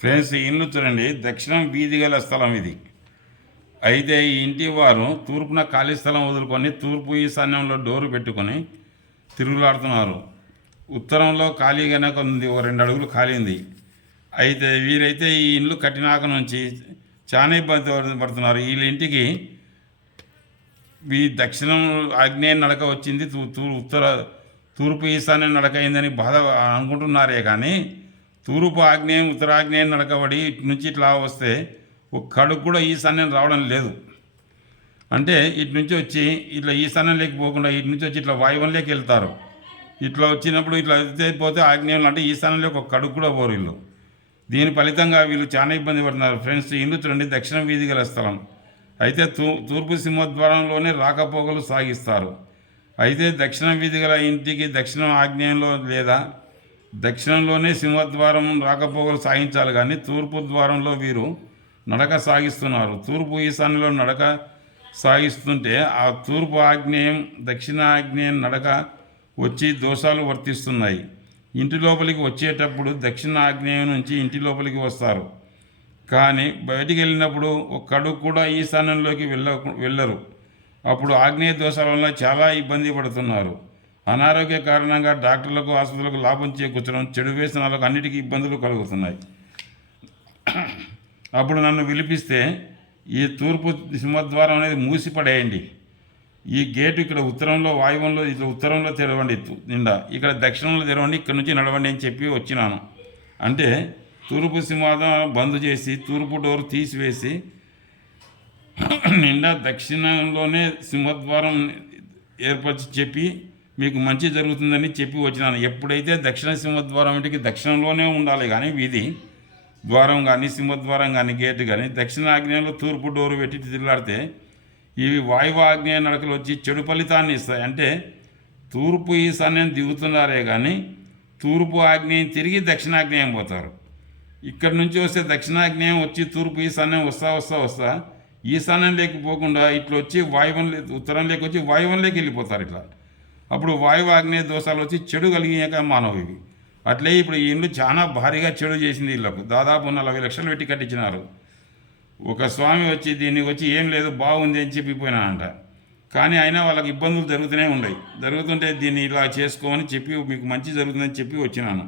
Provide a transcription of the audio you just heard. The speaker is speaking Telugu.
ఫ్రెండ్స్, ఈ ఇల్లు చూడండి. దక్షిణం వీధి గల స్థలం ఇది. అయితే ఈ ఇంటి వారు తూర్పున ఖాళీ స్థలం వదులుకొని తూర్పు ఈశాన్యంలో డోరు పెట్టుకొని తిరుగులాడుతున్నారు. ఉత్తరంలో ఖాళీగానే ఉంది, ఓ 2 అడుగులు ఖాళీ ఉంది. అయితే వీరైతే ఈ ఇల్లు కట్టినాక నుంచి చాలా ఇబ్బంది పడుతున్నారు. వీళ్ళ ఇంటికి ఈ దక్షిణం ఆగ్నేయ నడక వచ్చింది, తూర్పు ఈశాన్యం నడక అయిందని బాధ అనుకుంటున్నారే కానీ తూర్పు ఆగ్నేయం ఉత్తరాగ్నేయం నడకబడి ఇటు నుంచి ఇట్లా వస్తే ఒక కడుగు కూడా ఈశాన్యం రావడం లేదు. అంటే ఇటు నుంచి వచ్చి ఇట్లా ఈశాన్యం లేకపోకుండా ఇటు నుంచి వచ్చి ఇట్లా వాయువ్యంలోకి వెళ్తారు. ఇట్లా వచ్చినప్పుడు ఇట్లా పోతే ఆగ్నేయంలో అంటే ఈశాన్యంలోకి ఒక కడుగు కూడా పోరు వీళ్ళు. దీని ఫలితంగా వీళ్ళు చాలా ఇబ్బంది పడుతున్నారు. ఫ్రెండ్స్, ఇల్లు చూడండి, దక్షిణ వీధి గల స్థలం. అయితే తూర్పు సింహద్వారంలోనే రాకపోకలు సాగిస్తారు. అయితే దక్షిణ వీధి గల ఇంటికి దక్షిణం ఆగ్నేయంలో లేదా దక్షిణంలోనే సింహద్వారం రాకపోకలు సాగించాలి, కానీ తూర్పు ద్వారంలో వీరు నడక సాగిస్తున్నారు. తూర్పు ఈశాన్యంలో నడక సాగిస్తుంటే ఆ తూర్పు ఆగ్నేయం దక్షిణ ఆగ్నేయం నడక వచ్చి దోషాలు వర్తిస్తున్నాయి. ఇంటి లోపలికి వచ్చేటప్పుడు దక్షిణ ఆగ్నేయం నుంచి ఇంటి లోపలికి వస్తారు, కానీ బయటికి వెళ్ళినప్పుడు ఒక అడుగు కూడా ఈశాన్యంలోకి వెళ్ళరు. అప్పుడు ఆగ్నేయ దోషాల వల్ల చాలా ఇబ్బంది పడుతున్నారు. అనారోగ్య కారణంగా డాక్టర్లకు ఆసుపత్రులకు లాభం చేకూర్చడం, చెడు వ్యసనాలకు అన్నిటికీ ఇబ్బందులు కలుగుతున్నాయి. అప్పుడు నన్ను పిలిపిస్తే ఈ తూర్పు సింహద్వారం అనేది మూసిపడేయండి, ఈ గేటు ఇక్కడ ఉత్తరంలో వాయువ్యంలో ఇట్లా ఉత్తరంలో తెరవండి నిండా, ఇక్కడ దక్షిణంలో తెరవండి, ఇక్కడ నుంచి నడవండి అని చెప్పి వచ్చినాను. అంటే తూర్పు సింహద్వారం బంద్ చేసి తూర్పు డోర్ తీసివేసి నిండా దక్షిణంలోనే సింహద్వారం ఏర్పరిచి చెప్పి మీకు మంచి జరుగుతుందని చెప్పి వచ్చినాను. ఎప్పుడైతే దక్షిణ సింహద్వారం ఇంటికి దక్షిణంలోనే ఉండాలి, కానీ వీధి ద్వారం కానీ సింహద్వారం కానీ గేటు కానీ దక్షిణ ఆగ్నేయంలో తూర్పు డోరు పెట్టి తిరిగాడితే ఇవి వాయువు ఆగ్నేయ నడకలు వచ్చి చెడు ఫలితాన్ని ఇస్తాయి. అంటే తూర్పు ఈశాన్యం దిగుతున్నారే కానీ తూర్పు ఆగ్నేయం తిరిగి దక్షిణాగ్నేయం పోతారు. ఇక్కడ నుంచి వస్తే దక్షిణాగ్నేయం వచ్చి తూర్పు ఈశాన్యం వస్తా ఈశాన్యం లేకపోకుండా ఇట్లా వచ్చి ఉత్తరంలోకి వచ్చి వాయువ్యంలోకి వెళ్ళిపోతారు. ఇట్లా అప్పుడు వాయువు ఆగ్నేయ దోషాలు వచ్చి చెడు కలిగాక మానవు ఇవి. అట్లే ఇప్పుడు ఈ ఇల్లు చాలా భారీగా చెడు చేసింది. ఇళ్ళకు దాదాపు 40 లక్షలు పెట్టి కట్టించినారు. ఒక స్వామి వచ్చి దీనికి వచ్చి ఏం లేదు బాగుంది అని చెప్పిపోయినానంట, కానీ అయినా వాళ్ళకి ఇబ్బందులు జరుగుతూనే ఉన్నాయి. జరుగుతుంటే దీన్ని ఇలా చేసుకోమని చెప్పి మీకు మంచి జరుగుతుందని చెప్పి వచ్చినాను.